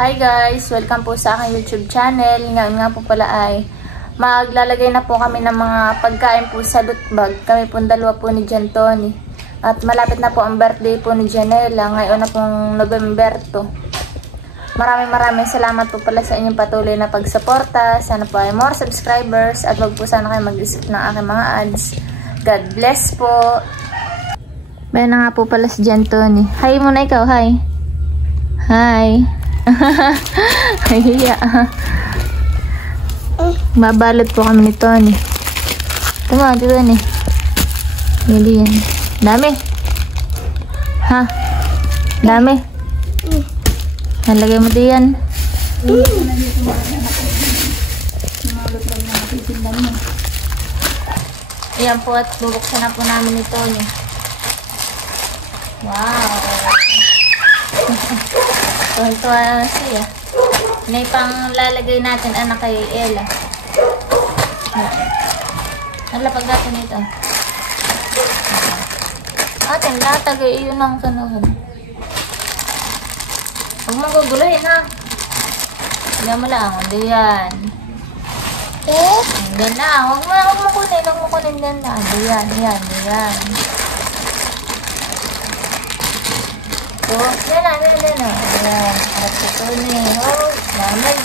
Hi guys! Welcome po sa aking YouTube channel. Ngayon nga po pala ay maglalagay na po kami ng mga pagkain po sa loot bag. Kami po dalawa po ni Jan Tony. At malapit na po ang birthday po ni Janela. Ngayon na pong November 2. Maraming salamat po pala sa inyong patuloy na pagsuporta. Sana po ay more subscribers at wag po sana kayo mag-skip ng aking mga ads. God bless po! Bayan na nga po pala si Jan Tony. Hi muna ikaw, hi! Hi! Hiya. Babalot po kami ni Tony. Tama, ito Tony. Hindi yan. Dami. Ha? Dami. Nalagay mo diyan. Ayan po at bubuksan na po namin ni Tony. Wow. Tuwan-tuwa na siya. May pang lalagay natin anak kay Ella. Nalapag natin ito. Atin latagay iyon ang kanuhan. Huwag mong guguluhin ha. Hindi mo lang. Hindi yan. Hindi na. Huwag mo kunin. Huwag mo kunin yan na. Hindi yan. Yan. Yan. So, yan na. Yan. At ito niya. Oh, lamay.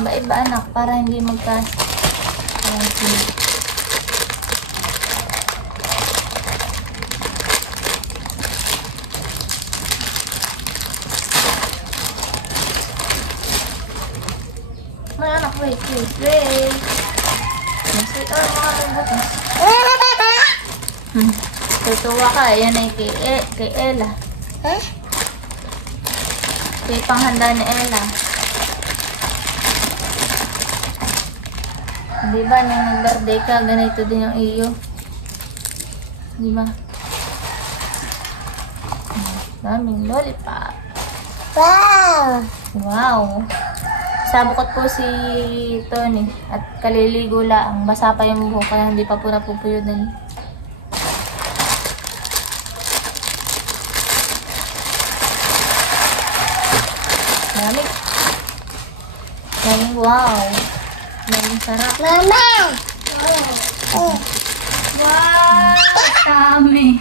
Iba-iba anak. Para hindi magkas. May anak. Wait. Wait. Oh, mga lubutas. Tutuwa ka. Yan ay kay Ella. Kay panghanda ni Ella. Diba nung nag-birthday ka, ganito din yung iyo. Diba? Daming lollipop. Wow! Wow! Sabukot po si Tony at kaliligo lang. Basa pa yung buhok kaya hindi pa po napupuyudan. Daming. Daming wow. Daming sarap. Mama! Wow! Dami.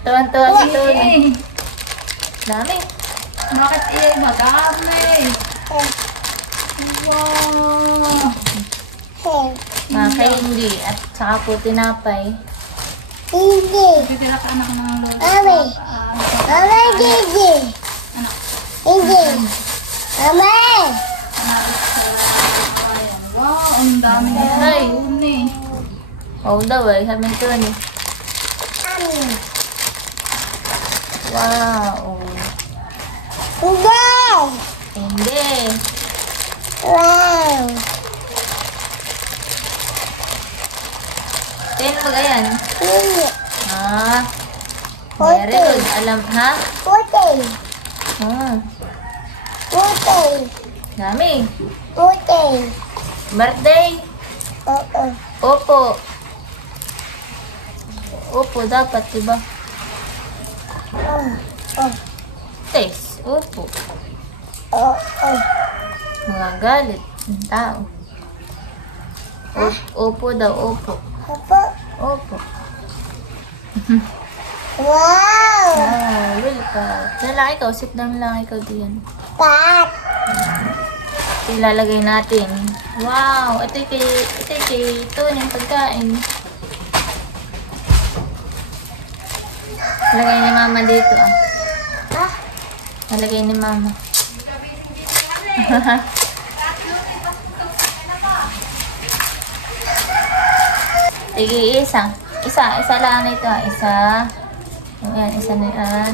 Tuwan-tuwa si Tony. Dami. Bakit iya madami? Wow! Mga candy at saka po tinapay. Hindi. Titira ka anak ng Mami! Mami, hindi! Anak. Hindi! Mami! Wow! Ang dami na yun. Oo daw eh. Sabi ito ni. Wow! Hindi! Hindi! Wow! Tingnan mo ayan. Hindi. Ah. Very good. Alam, ha? Puti. Ah. Puti. Dami. Puti. Birthday? Oo. Opo. Opo dapat, diba? Taste. Opo. Mga galit ng tao. Opo daw, opo. Opo? Opo. Wow! Wow, welcome. Diyan lang ikaw, sit down lang ikaw diyan. Pat! Ilalagay natin. Wow! Ito kay Tony yung pagkain. Lagay ni mama dito ah. Nalagay ni mama. Sige, isa lang ito. Isa. Ayan, isa na yan.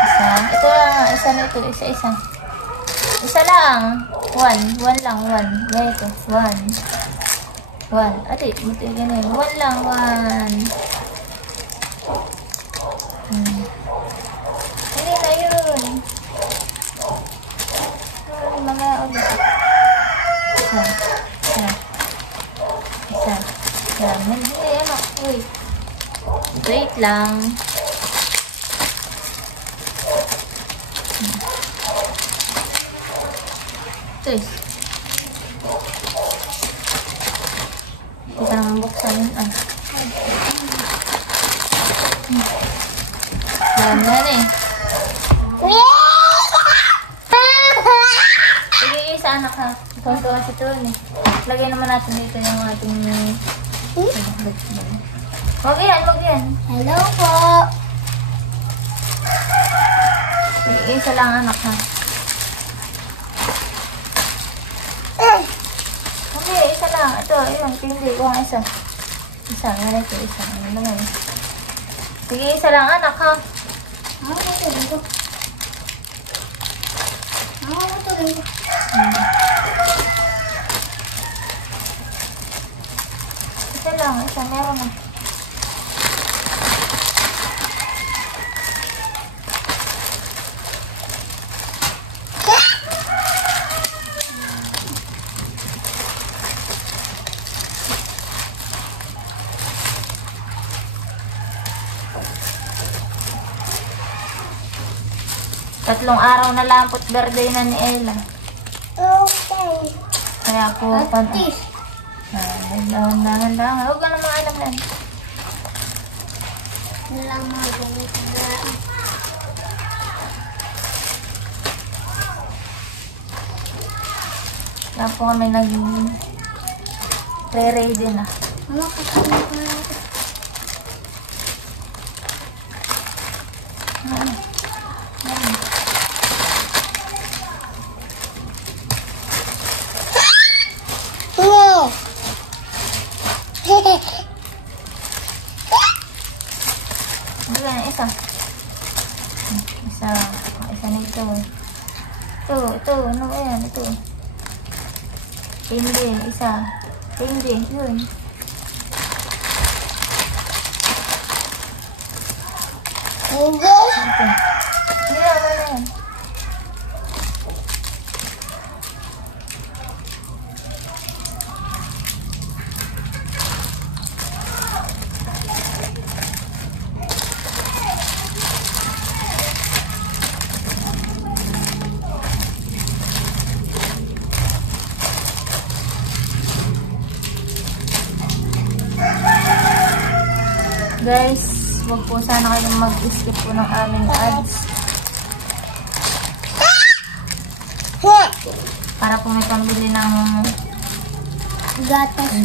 Isa. Ito lang, isa na ito. Isa. Isa lang. One lang. Ito. One. Ate, buti ganyan. One lang. Hindi na yun. Mga ulit. Isa. Hindi yan. Wait lang. sis. Hindi ka naman buksan yun. Yan eh. Sige, isa anak ha. Tuntuan si Tony. Lagay naman natin dito yung ating... Wag yan, wag yan. Hello po. Sige, isa lang anak ha. Okay, isa lang. Ito, yun, hindi. Kuha isa. Isa, ganito, isa. Ano naman. Sige, isa lang anak ha. Isa lang, isa. Meron na. Tatlong araw na lang po't birthday na ni Ella. Okay. Kaya po, Atis. dahan-dahan. Huwag ka na maalam na. Walang mga ganito na. Kaya po kami nag-re-ready na. Mama, kasama ko na. Hindi na, isa. Isa. Isa na ito. Ito. Ano ba yan? Ito. Hindi. Isa. Hindi. Yun. Hindi. Ito. Hindi na, wala yan. Guys, huwag po sana kayong mag-skip po ng aming ads. Para po may pambili ng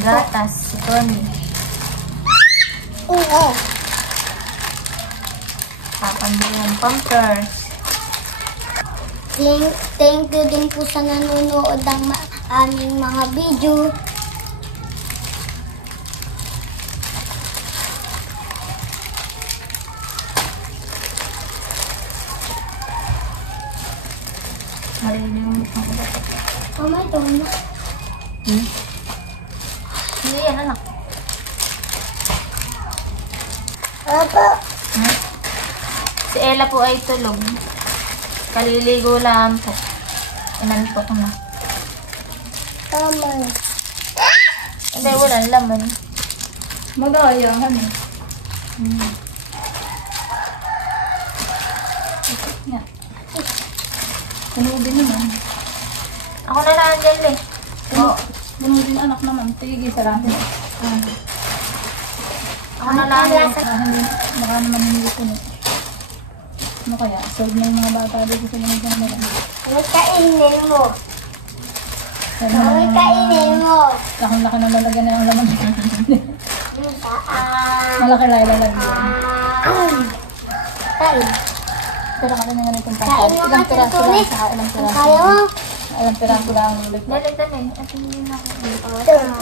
gatas si Tony. Papambili ng Pampers. Thank you din po sa nanonood ng aming mga video. Marinig mo. Mama, ito na. Hindi yan, anak. Opo. Si Ella po ay tulog. Kaliligo lang po. Inantok na. Mama. Hindi, walang laman. Magaya ka na. Nga. Tunodin naman. Ako na lang dyan eh. Oo. Tunodin anak naman. Sige, sarapin. Ako na lang dyan. Baka naman hindi ko na. Ano kaya? Solve na yung mga bata dito sa ganito na nila. Ano kainin mo? Ano Ano kainin mo? Lakang-laki na lalagyan na yung laman. Malaki lang ilalagyan. Tay. Pero ka rin yung ganitong Kain pasal. mo Ilang nga, piraso Tuli. lang sa ilang piraso. Kaya mo? Ilang piraso lang ang ulit. Dali. At hindi na ako.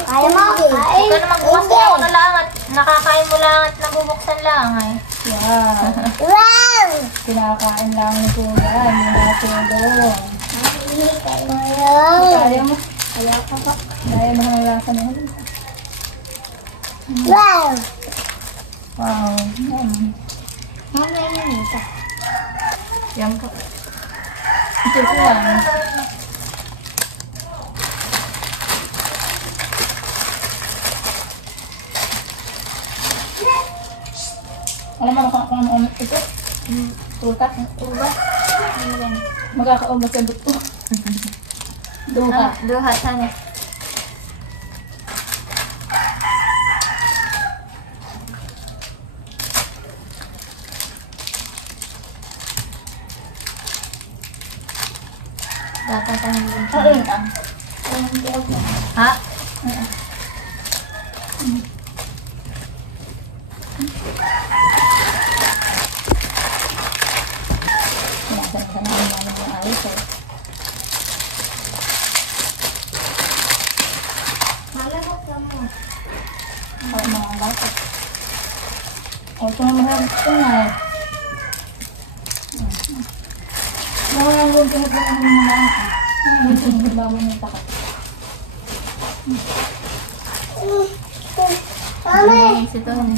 Kaya mo? Kain. Ikaw naman bukas na ako na lang at nakakain mo lang at nabubuksan lang eh. Wow. Wow! Kinakain lang ni Kuya. Hindi na tulong. Wow! Kaya mo. Kaya ka pa. Kaya mo ng lasa niya. Wow! Wow. Mama, yun ito. Yan po. Ito po lang. Alam mo kung ano ito? Tuta? Uba. Ano yan? Magkakaubos sa duto. Duha. Duha, sana. Data tayo. Ha? Sinasan-sana ang manong yung ayos eh. Malabot ka mo. Ang mga bata. O, ito na mahirap ito na eh. Bawal ang buong pinagpapang ng mga bata. Bawal ng takat. Mami! Ito ni.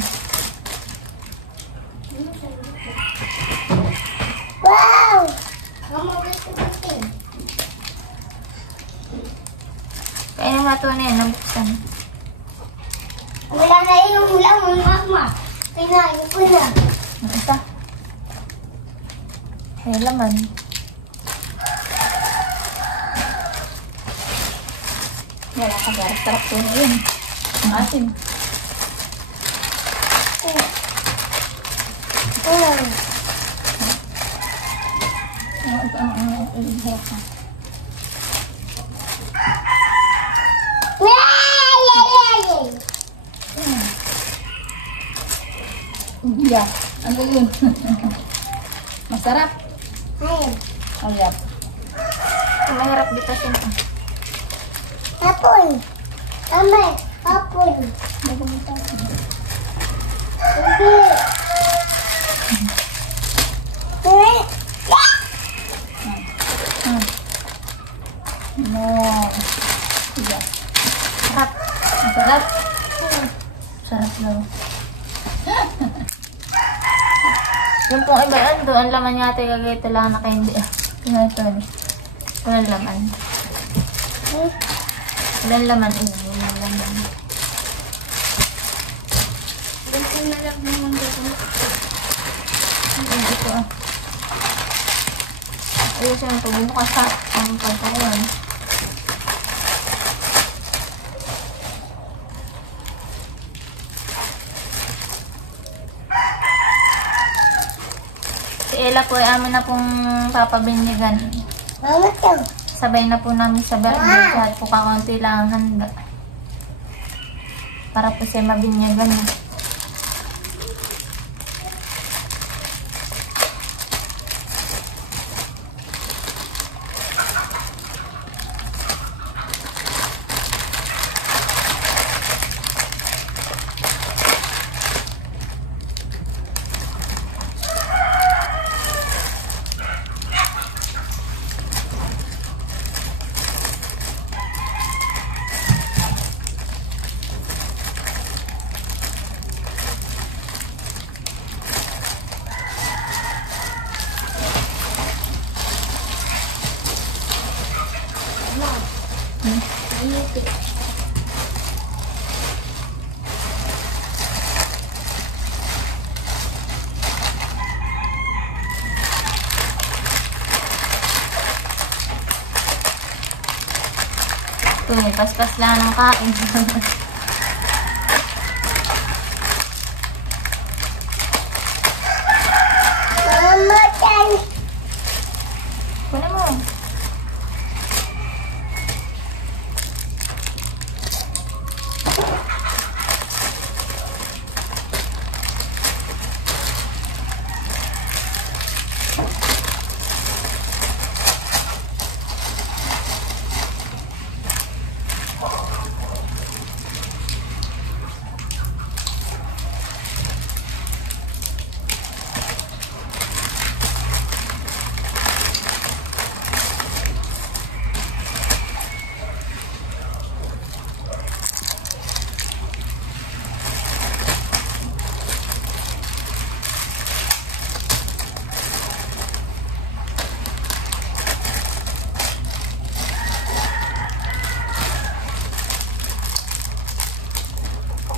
Wow! Mama, gusto ko ito. Kaya na nga ito na yan, nabuksan. Wala na yung laman, mama. Kinain ko na. Ang isa. Ay, laman. Wala ka garap-tarap ko na yun. Ang asin. Ang hirap na. Yeah. Ano yun? Masarap. Ayun. Oh, yeah. Mahirap dito siya. Apple. Mama, apple. No. Yeah. Sarap. Masarap. Sarap daw. Yung pong iba, ando, ang laman yata yung gagawin lang na kayo hindi. Tingnan ito ni. Walang laman. Walang laman. Walang laman. Gusto na lang naman dito. Ito ah. Ayun siya yung pagbubukas ha. Ang pagkakuan. Si Ella po ay amin na pong papabinyagan. Mama, ito. Sabay na po namin sa birthday kahit po kaunti lang ang handa. Para po siya mabinyagan. Ito, may paspas lang ng kain. Mama, tan. Kunin mo.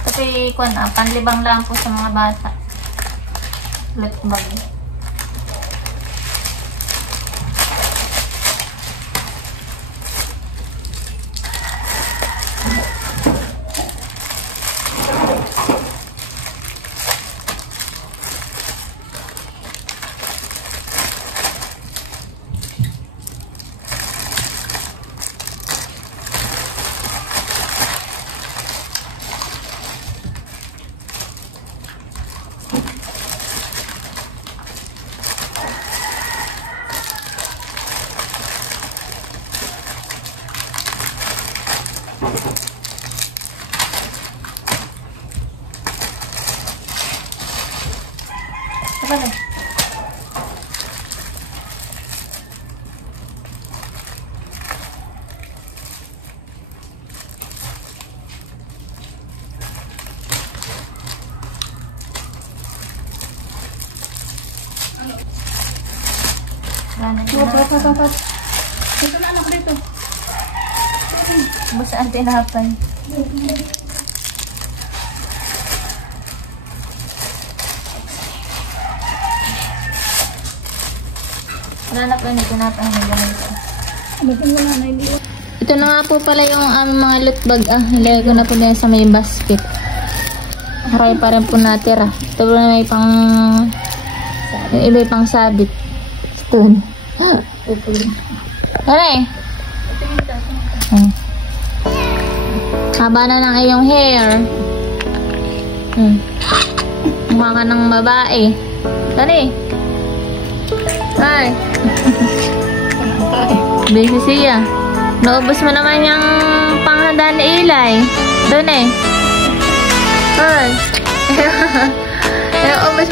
Kasi panlibang lang po sa mga bata. Lutbag. Wala na Hop. Dito na anak dito. Basta ang tinapay. Wala na po yung tinapay na ganito. Batin mo na, naiiwan. Ito na nga po pala yung aming mga loot bag. Nilagay ko na po din sa may basket. Marami pa rin po natira. Ito po na may pang... Yung iba yung pang sabit. Stone. Ano eh? Haba na ng iyong hair. Mukha ka ng babae. Ano eh? Ay. Busy siya. Naubos mo naman yung panghanda ni Eli. Doon eh. Ay. Naubos.